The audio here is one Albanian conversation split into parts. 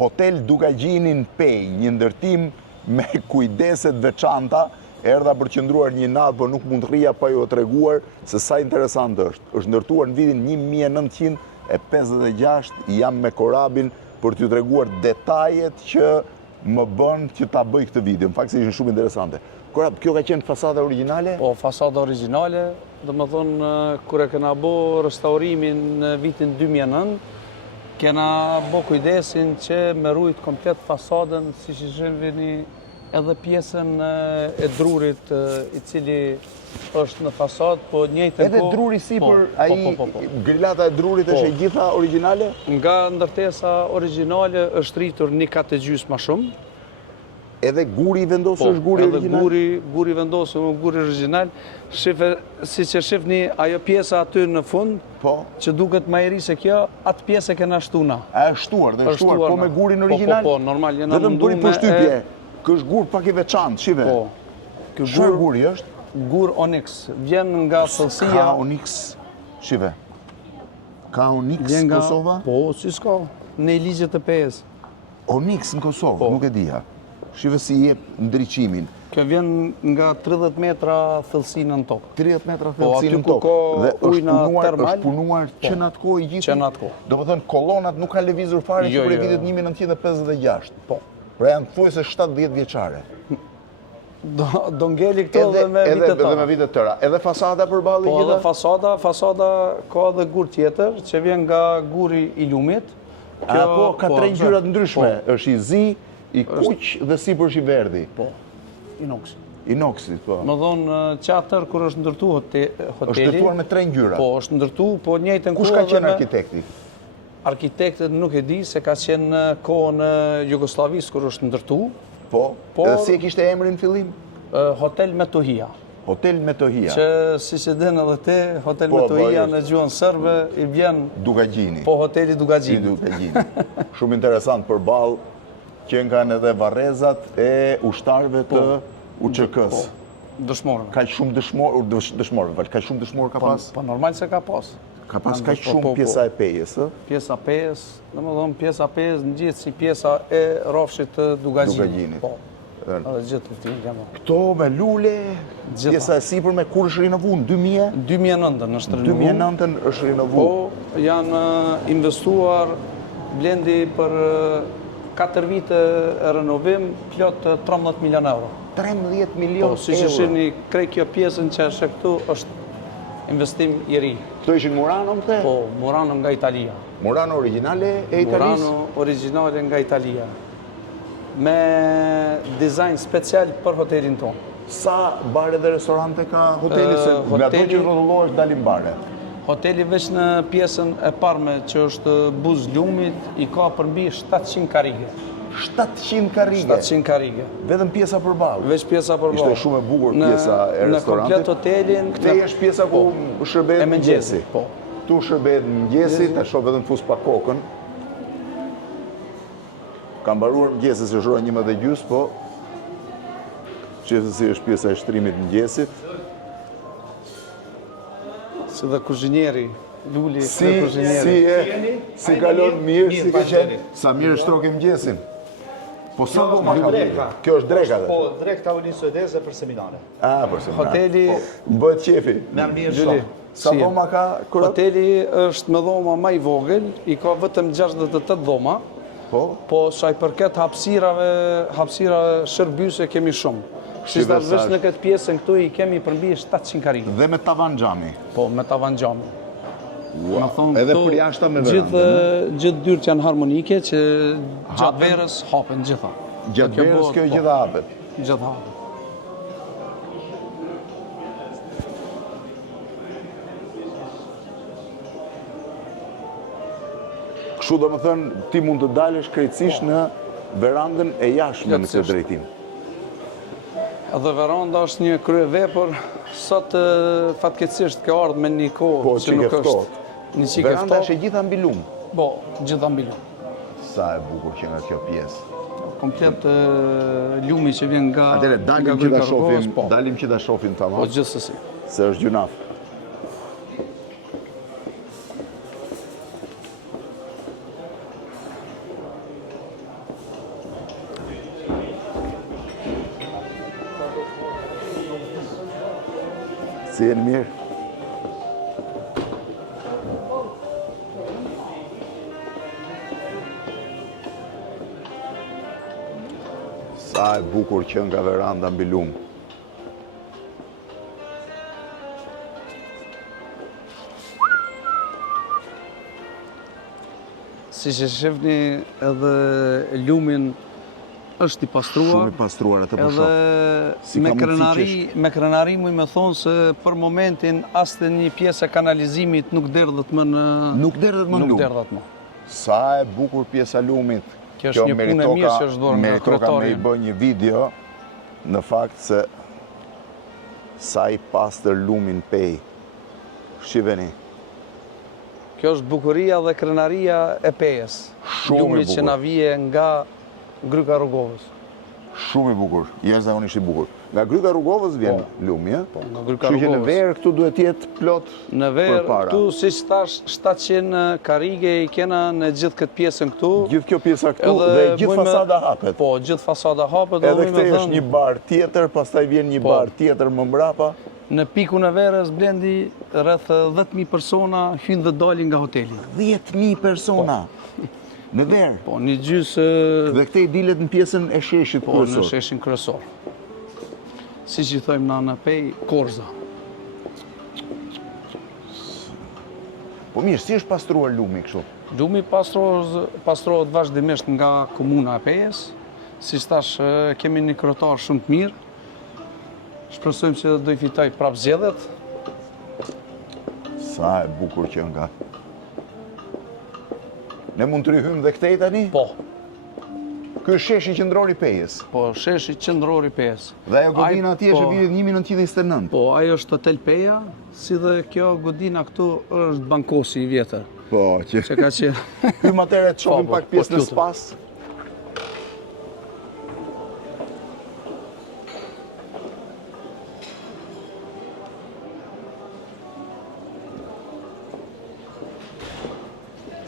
Hotel Dugagjinin Pej, një ndërtim me kujdeset veçanta, erdha për qëndruar një natë, por nuk mund të rria pa ju treguar se sa interesant është. Është ndërtuar në vitin 1956, jam me korabin për t'ju treguar detajet që më bën që ta bëj këtë video. Në fakt se ishin shumë interesante. Korab, kjo ka qenë fasada origjinale? Po, fasada origjinale, dhe më thonë, kure kena bo restaurimin në vitin 2009, kena bo kujdesin që me rujt komplet fasadën, si që shënvini edhe pjesën e drurit i cili është në fasad, po njëjtën Edhe druri sipër, grilata e drurit është e gjitha origjinale? Nga ndërtesa origjinale është rritur një katë e gjysmë ma shumë. Edhe guri i vendosur është guri origjinal? Edhe guri vendosur është guri origjinal. Si që shifni, ajo pjesa aty në fund, që duket ma eri se kjo, atë pjesë e kena shtuna. E shtuar, po me gurin origjinal? Po, normal, jena mundu me... Dhe të më bëri përshtypje, kështë gur pak i veçantë, shive? Po. Shër guri është? Gur Onyx, vjen nga thellësia... Ka Onyx, shive? Ka Onyx në Kosova? Po, si s'ka, në ligjet e PS. Onyx në Kosovë, nuk e dija. Shive si jep ndriqimin. Kjo vjen nga 30 metra thellësi në tokë. 30 metra thellësi në tokë. Dhe është punuar që në atë kohë i gjithë? Që në atë kohë. Do më thënë, kolonat nuk ka levizur fare që për e vitit 1956. Po. Pra janë thuaj se 7-10 vjeçare. Do ngeli këto dhe me vitet tëra. Edhe me vitet tëra. Edhe fasada përballë gjitha? Po, edhe fasada ka edhe gur tjetër, që vjen nga guri i lumit. Po, ka 3 ngjyrat ndryshme. Është i zi, i kuq dhe sipër është i verdhi. Po, inoksi. Inoksit, po. Më thonë që atër kër është ndërtu hoteli... është ndërtuar me 3 ngjyra? Po, është ndërtu, po njëjtën kohë... Kush ka qenë arkitekti? Arkitektet nuk e di, se ka qenë në kohën e Jugoslavisë kër është ndërtu. Po, edhe si e kishte emrin në fillim? Hotel Metohija. Hotel Metohija. Që si që den edhe te, Hotel Metohija në gjuhën sërbe, i vjen... Dugagjini. Po, hoteli Dugagjini. Shumë interesant për balë, që kanë edhe varezat e ushtarëve të UÇK-s. Dëshmorëve. Ka shumë dëshmorëve, ka shumë dëshmorë ka pas? Po, normal se ka pas. Ka pas ka shumë pjesa e pejes, ë? Pjesa pejes, dhe më thonë pjesa pejes në gjithë si pjesa e rrafshit të Dugagjinit. Po, edhe gjithë të fëtinë kemë. Këto me lule, pjesa e sipër me kur është rinovu, në 2000? 2009 është rinovu. 2009 është rinovu. Po, janë investuar blendi për 4 vite e renovim, plot 13 milion euro. 13 milion euro? Po, si që shini, krej kjo pjesën që është këtu, është investim i ri. Këto ishin Murano më the? Po, Murano nga Italia. Murano originale e Italis? Murano originale nga Italia. Me dizajn special për hotelin tonë. Sa bare dhe restorante ka hoteli? Se nga do që rrotullohesh dalim bare. Hoteli veç në pjesën e parme që është buz lumit, i ka përmbi 700 karige. 700 karige? 700 karige. Vetëm pjesa përballë? Veç pjesa përballë. Ishte shumë e bukur pjesa e restorantit? Në komplet hotelin... Këte është pjesa ku shërbehet mëngjesi? Po. Tu shërbehet mëngjesi, të shoh vetëm fus pa kokën. Ka mbaruar mëngjesi se shora 11:30, po... Qefë si është pjesa e shtrimit mëngjesit. Si dhe kuzhinjeri, Luli dhe kuzhinjeri. Si kalon mirë, si ka qenë. Sa mirë shtroke mëngjesin. Po sa do ma ka bërë? Kjo është dreka dhe? Po, drek tavolin suedeze për seminare. Për seminare. Hoteli... Bëhet qefi. Me mirë shumë. Sa dhoma ka? Hoteli është me dhoma ma i vogël, i ka vetëm 68 dhoma, po sa i përket hapësirave shërbyse kemi shumë. Shqista veç në këtë pjesën këtu i kemi përmbi 700 karige. Dhe me tavan gjami? Po, me tavan gjami. Edhe për jashta me verandë? Gjithë dyrët janë harmonike që gjatë verës hapen gjitha. Gjatë verës kjo gjitha hapet? Gjitha hapet. Kështu do më thënë, ti mund të dalësh krejtësisht në verandën e jashme në këtë drejtim. Edhe veranda është një krye vepër, sot fatkeqësisht ka ardhur me një kohë që nuk është një çike ftohtë. Veranda është e gjitha mbi lum. Po, gjitha mbi lum. Sa e bukur që nga kjo pjesë. Komplet lumi që vjen nga... Atëre, dalim që ta shohim tamam. Po, gjithsesi. Se është gjunaf. Si jeni mirë? Sa e bukur që nga veranda mbi lumë. Si që shifni edhe lumin është i pastruar. Shumë i pastruar atë për shok. Edhe Si ka mundësi me krenari mu i me thonë se për momentin as të një pjesë e kanalizimit nuk derdhët më në... Nuk derdhët më në Nuk lumë. derdhët më. Sa e bukur pjesa lumit. Kjo është një punë e mirë që është dorë nga meritoka me i kryetarin. bë një video në fakt se sa i pastër lumin pej. Shqiveni. Kjo është bukuria dhe krenaria e pejes. Shumë i Lumit që bukur. na vije nga Gryka Rrugovës. Shumë i bukur, jashtëzakonisht i bukur. Nga Gryka Rrugovës vjen lumi, ë? Po, nga Gryka Kështu që në Rrugovës. verë këtu duhet jetë plot Në verë, përpara. këtu, si që thash, 700 karige i kena në gjithë këtë pjesën këtu. Gjithë kjo pjesa këtu Edhe dhe gjithë mujme- fasada hapet. Po, gjithë fasada hapet. Edhe mujme këte është thënë, një bar tjetër, pastaj vjen një Po. bar tjetër më mbrapa. Në pikun e verës, blendi, rreth 10.000 persona hynë dhe dalin nga hoteli. 10.000 persona në verë. Po, një gjysë, Dhe këte i dilet në pjesën e sheshit po, në kryesor. sheshin kryesor. Si që i thojmë na në pej, korza. Po mirë, si është pastruar lumi kështu? Lumi pastrohet vazhdimisht nga komuna e pejes. Si që thash, kemi një kryetar shumë të mirë. Shpresojmë që do i fitoj prapë zgjedhjet. Sa e bukur që nga. Ne mund të rihym dhe këtej tani? Po, Ky është sheshi qendror i Pejës. po, sheshi qendror i pejes. Dhe ajo godina atje është po. e vitit 1929. Po, ajo është Hotel Peja, si dhe kjo godina këtu është bankosi i vjetër. Po, që Që ka qenë... ky matere të shohim Po, pak po, pjesën e lutem. spas.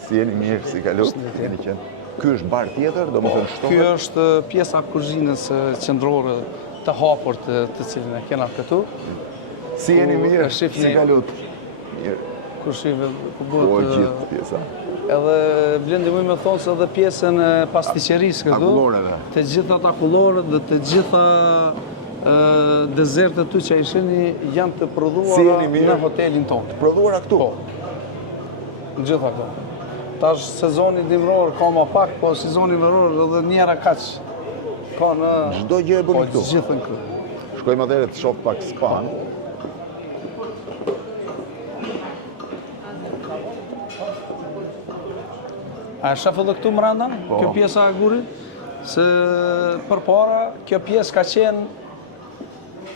Si jeni mirë, si kalut? Jeni qenë. Ky është bar tjetër, do më thënë Ky shtohet. është pjesa kuzhinës qendrore të hapur të cilën e kena këtu. Si jeni ku mirë, e shifni- si kalut? Mirë, Kur shive, ku po bëhet... gjithë pjesa. Edhe blendi mu me thonë se edhe pjesën e pastiqerisë këtu. Akulloreve. Të gjitha të akullorët dhe të gjitha dezertet tu që ishini janë të Si prodhuara jeni mirë? në hotelin tonë. Prodhuara këtu. Po, në gjitha këto. Tash sezoni dimror ka ma pak, po sezoni veror edhe njëra kaq. Ka në... Çdo gjë e Po, bëni këtu. gjithën këtu. Shkojmë atëherë të shoh pak spa. A e shef edhe këtu mrenda, Po. kjo pjesa e gurit? Se përpara, kjo pjesë ka qenë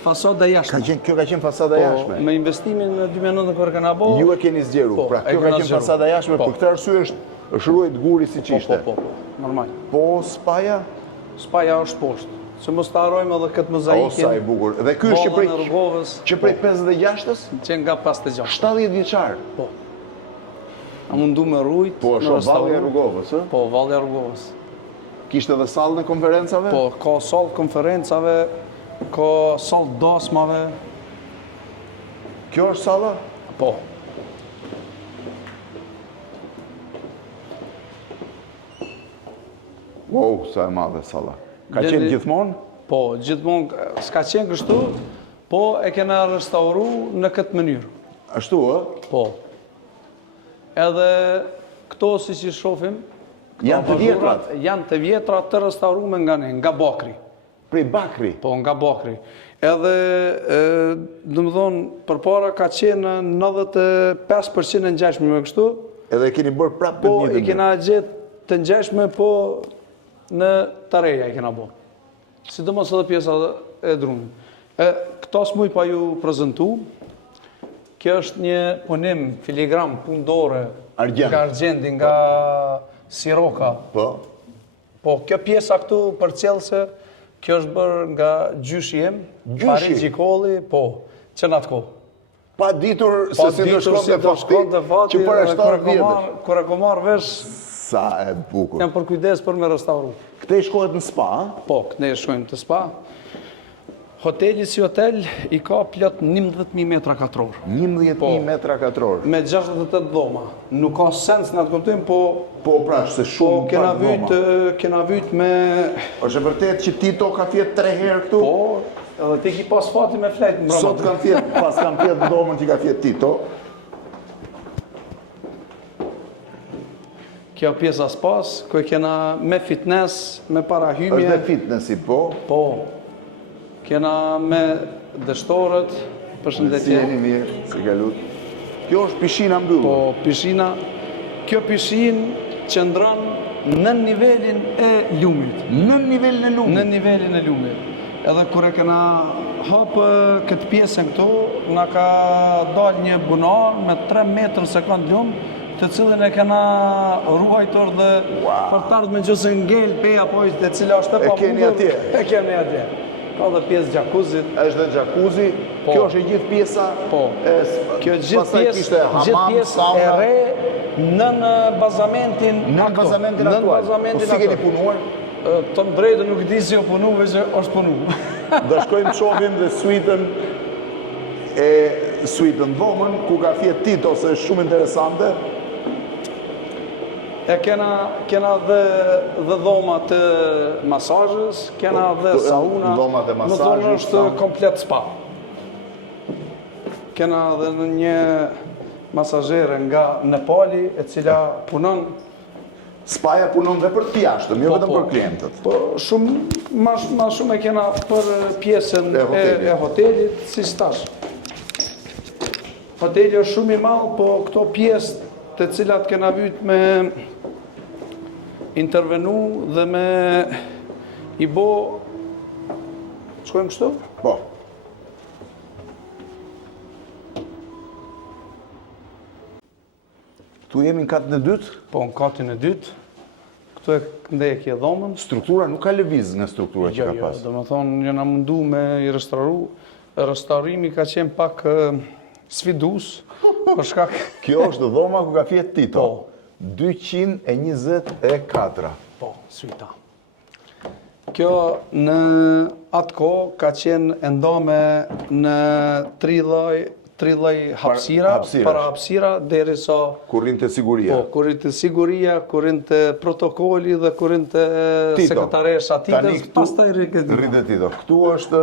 fasada jashtë. Kjo ka qenë fasada jashme. Me investimin në 2009 kur kanë bo. Ju e keni zgjeru. Po, Pra e kjo ka kena qenë zgjeru. fasada jashme, Po. për këtë arsye është ruajt guri siç ishte. Po, normal. Po spaja, Spaja është poshtë. Se mos të harrojmë edhe këtë o mozaikin. sa e bukur. Dhe ky është Vallën e Rrugovës, që prej 56-ës, që nga 56. 70 vjeçar. Po. A mundu me rujt, Po, me shoh valli e restaurim. Rrugovës, ë? Po, valli e Rrugovës. Kishte edhe sallën e konferencave? Po, ka sallë konferencave, ka sallë dasmave. Kjo është salla? Po. Wow, sa e madhe salla. Ka Blendi- qenë gjithmonë? Po, gjithmonë s'ka qenë kështu, po e kena restauru në këtë mënyrë. Ashtu, ë? Po. Edhe këto si që shofim, këto Janë të vjetrat? vazhdurat janë të vjetra të restaurume nga ne, nga bakri. Prej Bakri. Po, nga bakri. Edhe, dëmëdhonë, për para ka qenë 95% në ngjashme me kështu, Edhe e keni bërë prapë po të i njëjtën. kena gjetë të ngjashme, po në të reja i kena bo. Sidomos edhe pjesa e drunit. Këto s'muj pa ju prezentu, kjo është një punim, filigram, pundore, Argjend. nga argjendi, nga siroka. Po. Po, kjo pjesa këtu për cellëse, kjo është bërë nga gjyshi jem, Gjyshi? Farid Gjikoli, po, që në atë kohë. Pa ditur se si do shkon si do shkon dhe fati, që para edhe 7 vjetësh. kur e ko marrë vesh, Sa e bukur. jam për kujdes për me restauru. Këte i shkohet në spa, a? Po, këtë ne shkojmë të spa. Hoteli si hotel i ka plot 11.000 metra katror. 11.000 metra katror. Me 68 dhoma. Nuk ka sens në atë kuptim, po pra, se shumë kena pak dhoma. kena vyt me... Është e vërtet që Tito ka fjetë 3 herë këtu? Po, edhe ti ki pas fati me flejt në Sot kanë fjetë, pas kanë fjetë dhomën që ka fjetë Tito. Kjo pjesa s'pas, ku e kena me fitness, me parahymje. Është dhe fitnessi, po? Po. Kena me dështorët, përshëndetje. Si jeni mirë, si ka lutë. Kjo është pishina mbyllur. Po, pishina. Kjo pishin qëndron në nivelin e lumit. Në nivelin e lumit? Në nivelin e lumit. Edhe kur e kena hapë këtë pjesën këtu, na ka dalë një bunar me 3 metrë sekund lumë, të cilën e kena ruajtur dhe për të ardhur me gjësë ngel peja pojtë e cila është e pamundur. E keni atje? E kemi atje. Ka dhe pjesë gjakuzit. Është dhe gjakuzi. Po. Kjo është e gjithë pjesa. Po. Kjo gjithë pjesë e re në bazamentin aktual. Si keni punuar? Të më drejtë nuk di si o punu, veç është punu. Dhe shkojmë të shohim dhe suitën dhomën, ku ka fjetë Tito, se është shumë interesante. E kena dhe dhoma të masazhës, kena dhe sauna. Dhomat e masazhës. Në thonë është komplet spa. Kena dhe në një masazhere nga Nepali, e cila punon. Spaja punon dhe për të jashtëm, jo vetëm për klientët. Po ma shumë e kena për pjesën e hotelit, si stash. Hoteli është shumë i madh, po këto pjesë të cilat kena vyt me intervenu dhe me i bo... Shkojmë kështu? Po. Tu jemi në katën e dytë? Po, në katën e dytë. Këtu e ndej e kje dhomën. Struktura nuk ka lëviz nga struktura që ka pas. Jo, do më thonë, jena mundu me i restauru. Restaurimi ka qenë pak sfidus, për shkak... Kjo është dhoma ku ka fjetë Tito. Po. 224. Po, suita. Kjo në atë ko ka qenë endome në tri lloj hapësira, para hapësira, deri sa... Kurrin të siguria. Po, kurrin të siguria, kurrin të protokoli dhe kurrin të sekretaresha Titës, pastaj rritë Tito. Këtu është...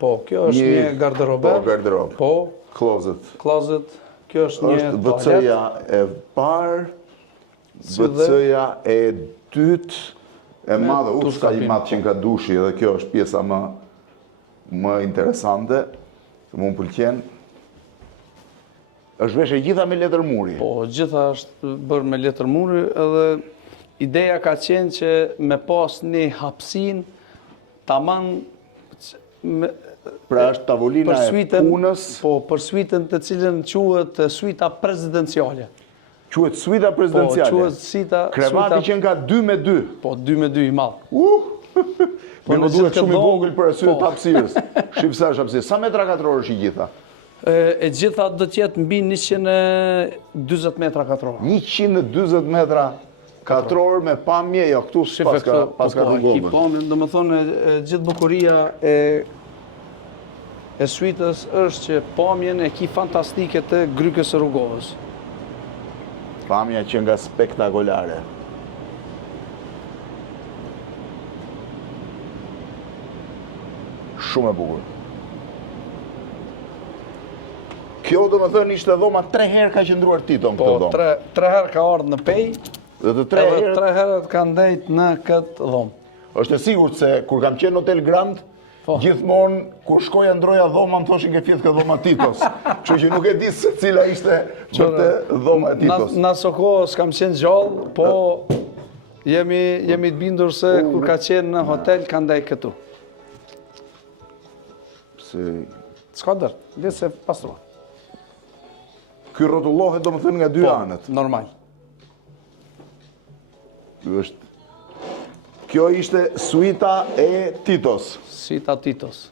Po, kjo është një garderober. Po, garderob. Po. Closet. Kjo është një toalet. WC-ja e parë, WC-ja e dytë, e madhe, ka i madhe që nga dushi, dhe kjo është pjesa më interesante, që më pëlqen. është veshë gjitha me letër muri. Po, gjitha është bërë me letër muri, edhe ideja ka qenë që me pas një hapsin, taman... Pra është tavolina e punës... Po, për suitën të cilën quhet suita prezidenciale. Quhet suita prezidenciale? Po, quhet suita... Krevati që nga 2x2. Po, 2x2 i madhë. Me më duhet shumë i vogël për asyre të hapsirës. Shqipësa është hapsirës. Sa metra katror është i gjitha? E gjitha do tjetë mbi 120 metra katror. 120 metra katror me pamje, jo, këtu pas ka rrugomën. Do më thonë, gjithë bukuria e suitës është që pamjen e ki fantastike të grykës së rrugovës. Pamja që nga spektakolare. Shumë e bukur. Kjo do më thënë ishte dhoma 3 herë ka qëndruar Tito në këtë dhomë. Po, 3 herë ka ardhë në pej, edhe 3 herët ka ndejt në këtë dhomë. Është e sigurt se kur kam qenë në Hotel Grand, gjithmonë kur shkoja ndroja dhoma më thoshin ke fjetë këtë dhoma Titos. Kështu që nuk e di se cila ishte për të dhoma e Titos. Në soko s'kam qenë gjallë, po jemi të bindur se kur ka qenë në hotel ka ndaj këtu. S'ka dërë, dhe se pastruan. Ky rrotullohet do më thënë nga 2 anët. Normal. Kjo ishte suita e Titos. Suita Titos.